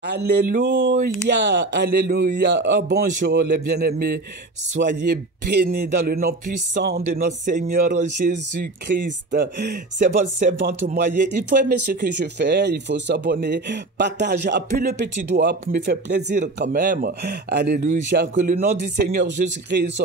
Alléluia, alléluia. Oh, bonjour les bien-aimés. Soyez bénis dans le nom puissant de notre Seigneur Jésus-Christ. C'est votre servante moyen. Il faut aimer ce que je fais. Il faut s'abonner, partager, appuyer le petit doigt pour me faire plaisir quand même. Alléluia. Que le nom du Seigneur Jésus-Christ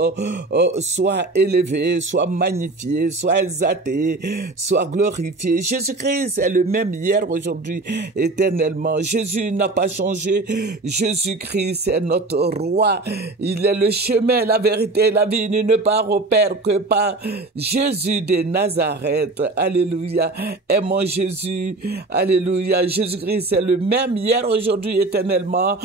soit élevé, soit magnifié, soit exalté, soit glorifié. Jésus-Christ est le même hier, aujourd'hui, éternellement. Jésus n'a pas changé. Jésus-Christ est notre roi. Il est le chemin, la vérité, la vie. Il ne part au Père que par Jésus de Nazareth. Alléluia. Aimons Jésus. Alléluia. Jésus-Christ est le même hier, aujourd'hui, éternellement.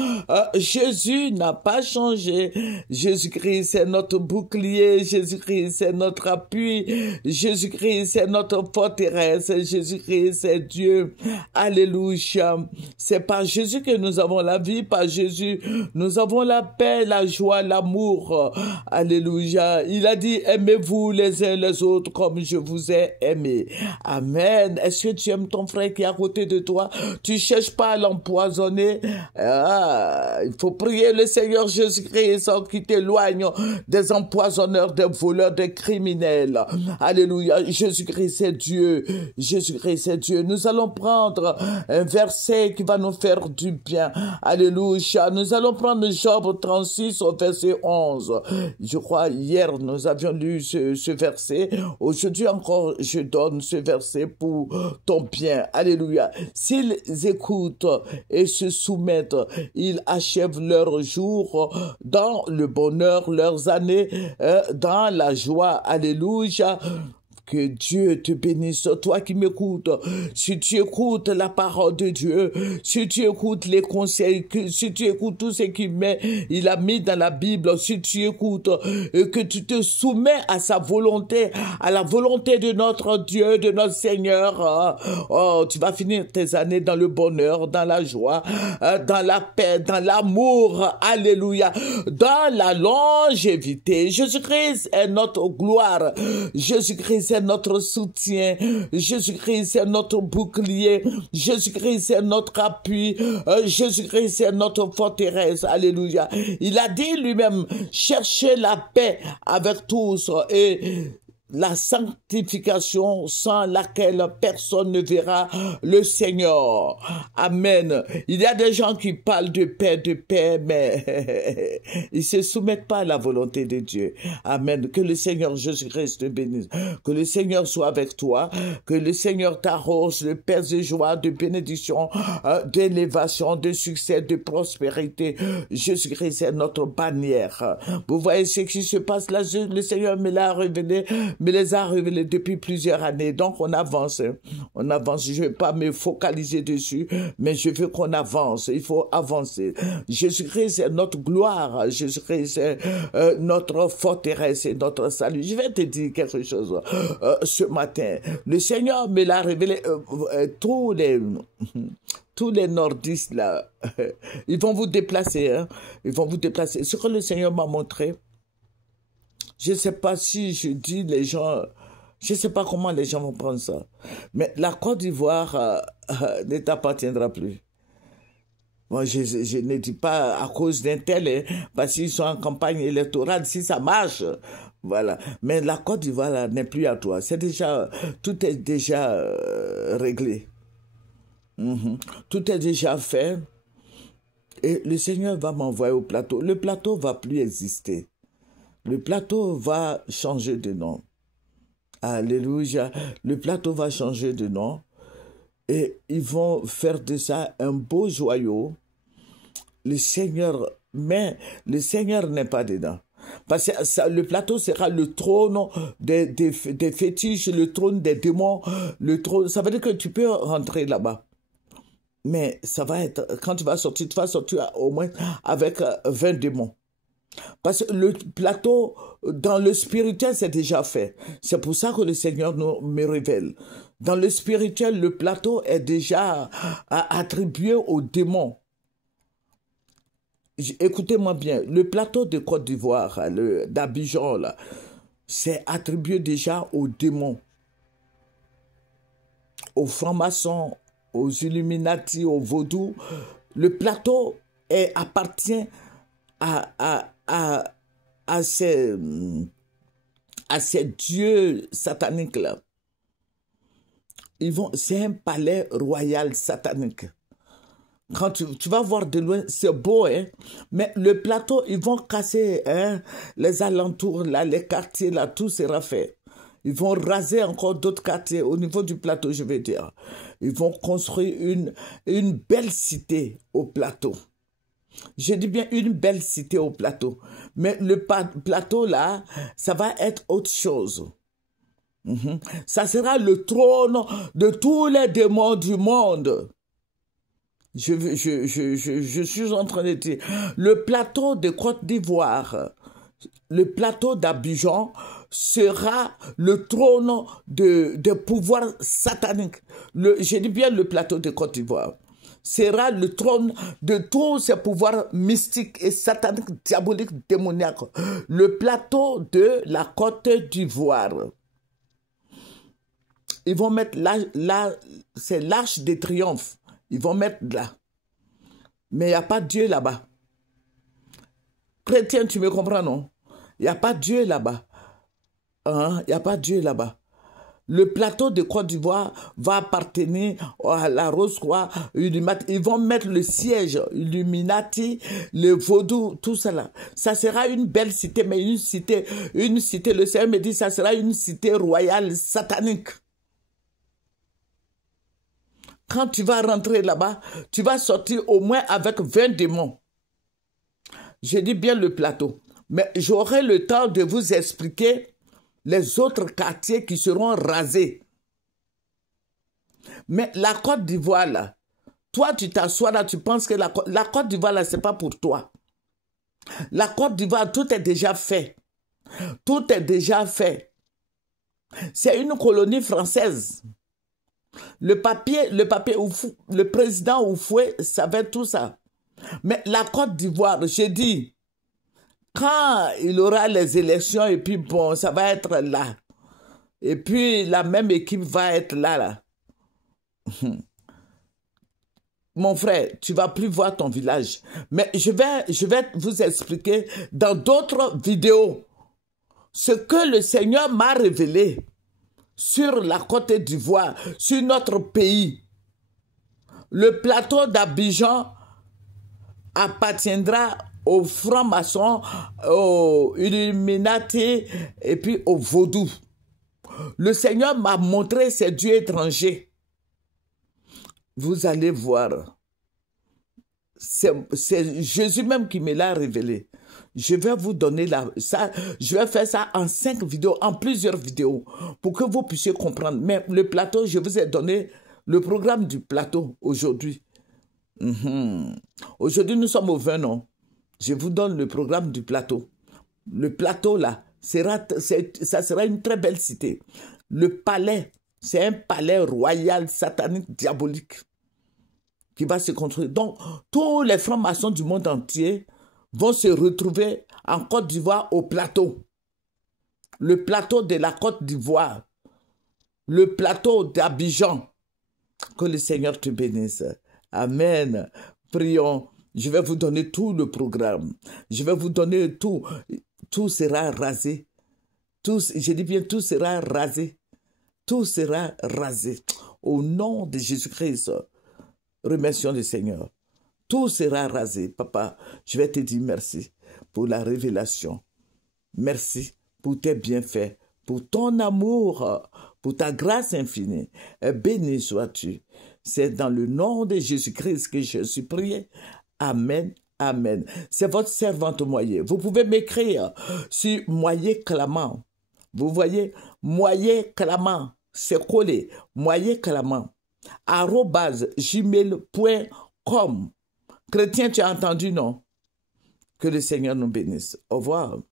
Jésus n'a pas changé. Jésus-Christ est notre bouclier. Jésus-Christ est notre appui. Jésus-Christ est notre forteresse. Jésus-Christ est Dieu. Alléluia. C'est par Jésus que nous avons la vie, par Jésus, nous avons la paix, la joie, l'amour. Alléluia. Il a dit, aimez-vous les uns les autres comme je vous ai aimé. Amen. Est-ce que tu aimes ton frère qui est à côté de toi? Tu ne cherches pas à l'empoisonner. Il faut prier le Seigneur Jésus-Christ qui t'éloigne des empoisonneurs, des voleurs, des criminels. Alléluia. Jésus-Christ est Dieu. Jésus-Christ est Dieu. Nous allons prendre un verset qui va nous faire du bien. Alléluia. Nous allons prendre Job 36 au verset 11. Je crois hier nous avions lu ce verset. Aujourd'hui encore je donne ce verset pour ton bien. Alléluia. S'ils écoutent et se soumettent, ils achèvent leurs jours dans le bonheur, leurs années dans la joie. Alléluia. Que Dieu te bénisse, toi qui m'écoutes. Si tu écoutes la parole de Dieu, si tu écoutes les conseils, si tu écoutes tout ce il a mis dans la Bible, si tu écoutes et que tu te soumets à sa volonté, à la volonté de notre Dieu, de notre Seigneur, tu vas finir tes années dans le bonheur, dans la joie, dans la paix, dans l'amour, alléluia, dans la longévité. Jésus-Christ est notre gloire. Jésus-Christ est notre soutien. Jésus-Christ est notre bouclier. Jésus-Christ est notre appui. Jésus-Christ est notre forteresse. Alléluia. Il a dit lui-même, cherchez la paix avec tous et la sanctification sans laquelle personne ne verra le Seigneur. Amen. Il y a des gens qui parlent de paix, mais ils se soumettent pas à la volonté de Dieu. Amen. Que le Seigneur Jésus-Christ te bénisse. Que le Seigneur soit avec toi. Que le Seigneur t'arrose de paix et joie, de bénédiction, d'élévation, de succès, de prospérité. Jésus-Christ est notre bannière. Vous voyez ce qui se passe là. Le Seigneur me l'a révélé, me les a révélés depuis plusieurs années. Donc, on avance. On avance. Je ne vais pas me focaliser dessus, mais je veux qu'on avance. Il faut avancer. Jésus-Christ est notre gloire. Jésus-Christ est notre forteresse et notre salut. Je vais te dire quelque chose ce matin. Le Seigneur me l'a révélé. Tous les nordistes, là, ils vont vous déplacer. Hein? Ils vont vous déplacer. Ce que le Seigneur m'a montré, je ne sais pas si je dis les gens, je ne sais pas comment les gens vont prendre ça. Mais la Côte d'Ivoire ne t'appartiendra plus. Moi, je ne dis pas à cause d'un tel, hein, parce qu'ils sont en campagne électorale, si ça marche, voilà. Mais la Côte d'Ivoire n'est plus à toi. C'est déjà, tout est déjà réglé. Tout est déjà fait. Et le Seigneur va m'envoyer au plateau. Le plateau ne va plus exister. Le plateau va changer de nom. Alléluia. Le plateau va changer de nom. Et ils vont faire de ça un beau joyau. Le Seigneur, mais le Seigneur n'est pas dedans. Parce que ça, le plateau sera le trône des fétiches, le trône des démons. Le trône, ça veut dire que tu peux rentrer là-bas. Mais ça va être, quand tu vas sortir au moins avec 20 démons. Parce que le plateau, dans le spirituel, c'est déjà fait. C'est pour ça que le Seigneur me révèle. Dans le spirituel, le plateau est déjà attribué aux démons. Écoutez-moi bien, le plateau de Côte d'Ivoire, d'Abidjan, là, c'est attribué déjà aux démons, aux francs-maçons, aux Illuminati, aux vaudous, Le plateau appartient à ces dieux sataniques-là. C'est un palais royal satanique. Quand tu vas voir de loin, c'est beau, hein? Mais le plateau, ils vont casser les alentours, là, les quartiers, là, tout sera fait. Ils vont raser encore d'autres quartiers au niveau du plateau, je veux dire. Ils vont construire une belle cité au plateau. Je dis bien une belle cité au plateau. Mais le plateau, là, ça va être autre chose. Ça sera le trône de tous les démons du monde. Je suis en train de dire, le plateau de Côte d'Ivoire, le plateau d'Abidjan sera le trône de pouvoir satanique. Je dis bien le plateau de Côte d'Ivoire sera le trône de tous ces pouvoirs mystiques et sataniques, diaboliques, démoniaques. Le plateau de la Côte d'Ivoire. Ils vont mettre là, c'est l'arche de triomphe. Ils vont mettre là. Mais il n'y a pas Dieu là-bas. Chrétien, tu me comprends, non? Il n'y a pas Dieu là-bas. Il n'y a pas Dieu là-bas. Le plateau de Côte d'Ivoire va appartenir à la Rose-Croix, Illuminati. Ils vont mettre le siège, Illuminati, le vaudou, tout cela. Ça sera une belle cité, mais une cité, le Seigneur me dit, ça sera une cité royale satanique. Quand tu vas rentrer là-bas, tu vas sortir au moins avec 20 démons. Je dis bien le plateau. Mais j'aurai le temps de vous expliquer les autres quartiers qui seront rasés. Mais la Côte d'Ivoire, là, toi, tu t'assois là, tu penses que la Côte d'Ivoire, là, ce n'est pas pour toi. La Côte d'Ivoire, tout est déjà fait. Tout est déjà fait. C'est une colonie française. Le président Oufoué savait tout ça. Mais la Côte d'Ivoire, j'ai dit, quand il aura les élections, et puis bon, ça va être là. Et puis la même équipe va être là. Mon frère, tu ne vas plus voir ton village. Mais je vais vous expliquer dans d'autres vidéos ce que le Seigneur m'a révélé sur la Côte d'Ivoire, sur notre pays. Le plateau d'Abidjan appartiendra aux francs-maçons, aux Illuminati et puis aux vaudous. Le Seigneur m'a montré ces dieux étrangers. Vous allez voir. C'est Jésus même qui me l'a révélé. Je vais vous donner ça. Je vais faire ça en 5 vidéos, en plusieurs vidéos, pour que vous puissiez comprendre. Mais le plateau, je vous ai donné le programme du plateau aujourd'hui. Aujourd'hui, nous sommes au 20, non? Je vous donne le programme du plateau. Le plateau, là, ça sera une très belle cité. Le palais, c'est un palais royal, satanique, diabolique, qui va se construire. Donc, tous les francs-maçons du monde entier vont se retrouver en Côte d'Ivoire au plateau. Le plateau de la Côte d'Ivoire. Le plateau d'Abidjan. Que le Seigneur te bénisse. Amen. Prions. Je vais vous donner tout le programme. Je vais vous donner tout. Tout sera rasé. Je dis bien, tout sera rasé. Tout sera rasé. Au nom de Jésus-Christ, remercions le Seigneur. Tout sera rasé. Papa, je vais te dire merci pour la révélation. Merci pour tes bienfaits, pour ton amour, pour ta grâce infinie. Et béni sois-tu. C'est dans le nom de Jésus-Christ que je suis prié. Amen. Amen. C'est votre servante Moyer. Vous pouvez m'écrire sur Moyer Clamant. Vous voyez, Moyer Clamant, c'est collé. Moyer Clamant, @gmail.com. Chrétien, tu as entendu, non? Que le Seigneur nous bénisse. Au revoir.